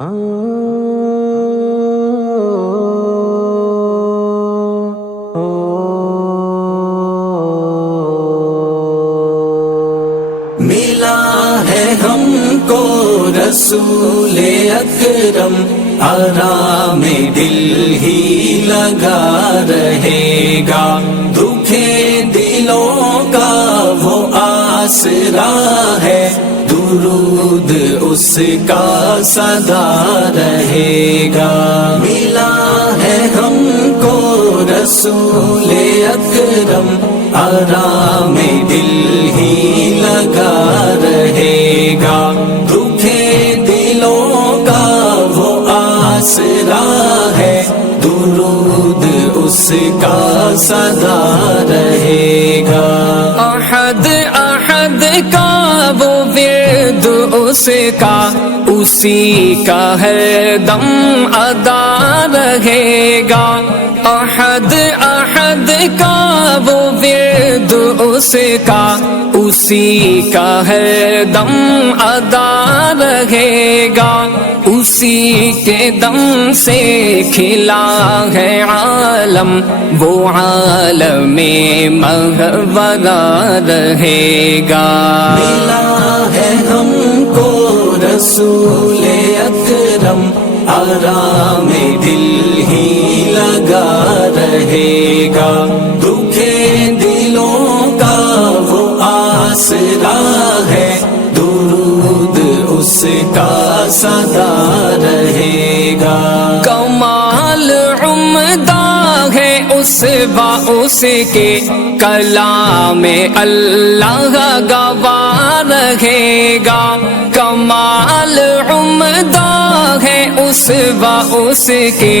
ملا ہے ہم کو رسول اکرم، آرام دل ہی لگا رہے گا، دکھے دلوں کا وہ آسرا ہے، درود اس کا سدا رہے گا۔ ملا ہے ہم کو رسول اکرم، آرام دل ہی لگا رہے گا، دکھے دلوں کا وہ آسرا ہے، درود اس کا سدا رہے گا۔ احد احد کا وہ ورد اس کا، اسی کا ہر دم ادا رہے گا۔ احد احد کا وہ ورد اس کا، اسی کا ہر دم ادا رہے گا، اسی کے دم سے کھلا ہے عالم، وہ عالم مغورہ رہے گا۔ ملا ہے ہم کو رسول اکرم، آرام دل ہی لگا رہے گا، دکھے دلوں کا وہ آسرا ہے، درود اس کا سدا رہے گا۔ کمال عمدہ ہے اس کے، کلام اللہ گواہ رہے گا۔ کمال عمدہ ہے اس کے،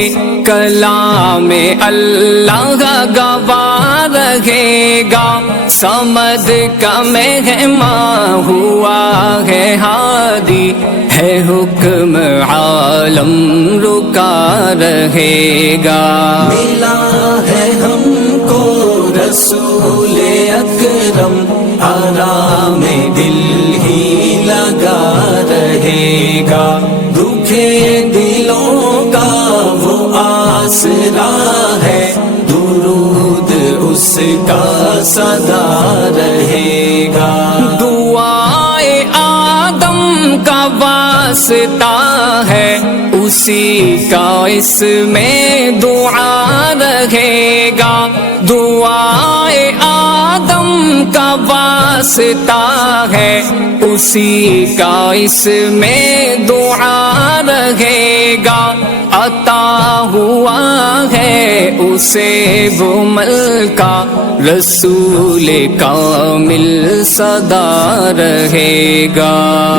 کلام اللہ گواہ رہے گا۔ سمد کا مہمان ہوا ہے ہادی، ہے حکم عالم رکا رہے گا۔ ملا ہے ہم کو رسول اکرم، آرام دل ہی لگا رہے گا، دکھے دلوں کا وہ آسرا ہے، درود اس کا سدا رہے گا۔ دعائے آدم کا واسطہ ہے، اسی کا اس میں دعا رہے گا۔ دعائے آدم کا واسطہ ہے، اسی کا اس میں دعا رہے گا۔ عطا ہوا ہے اسے وہ ملکہ، رسول کامل سدا رہے گا۔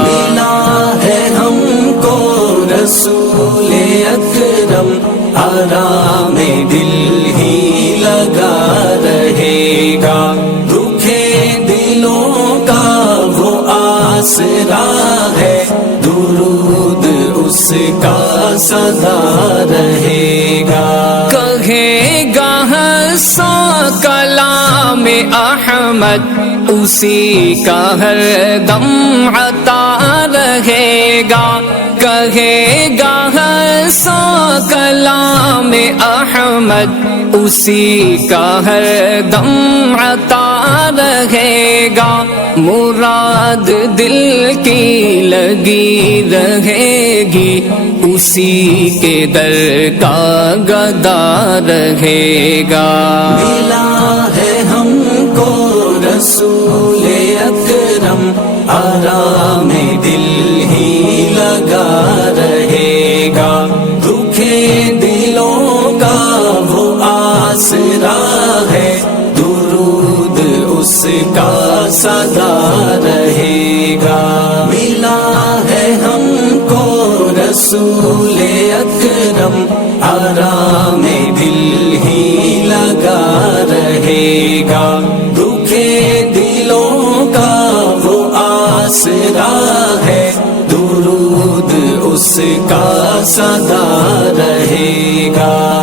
ملا ہے ہم کو رسول اکرم، آرام دل ہی لگا رہے گا، دکھے دلوں کا وہ آسرا ہے، درود اس کا سدا رہے گا۔ کہے گا سا کلام احمد، اسی کا ہر دم عطا رہے گا۔ کہے گا سا کلام احمد، اسی کا ہر دم عطا رہے گا۔ مراد دل کی لگی رہے گی، اسی کے در کا گدا رہے گا۔ ملا ہے ہم کو رسول اکرم، آرام دل ہی لگا رہے گا، دکھے دلوں کا وہ آسرا ہے، درود اس کا سدا رہے گا۔ ملا ہے ہم کو رسول اکرم، آرام دل ہی لگا رہے گا، دکھے دلوں کا وہ آسرا ہے، درود اس کا سدا رہے گا۔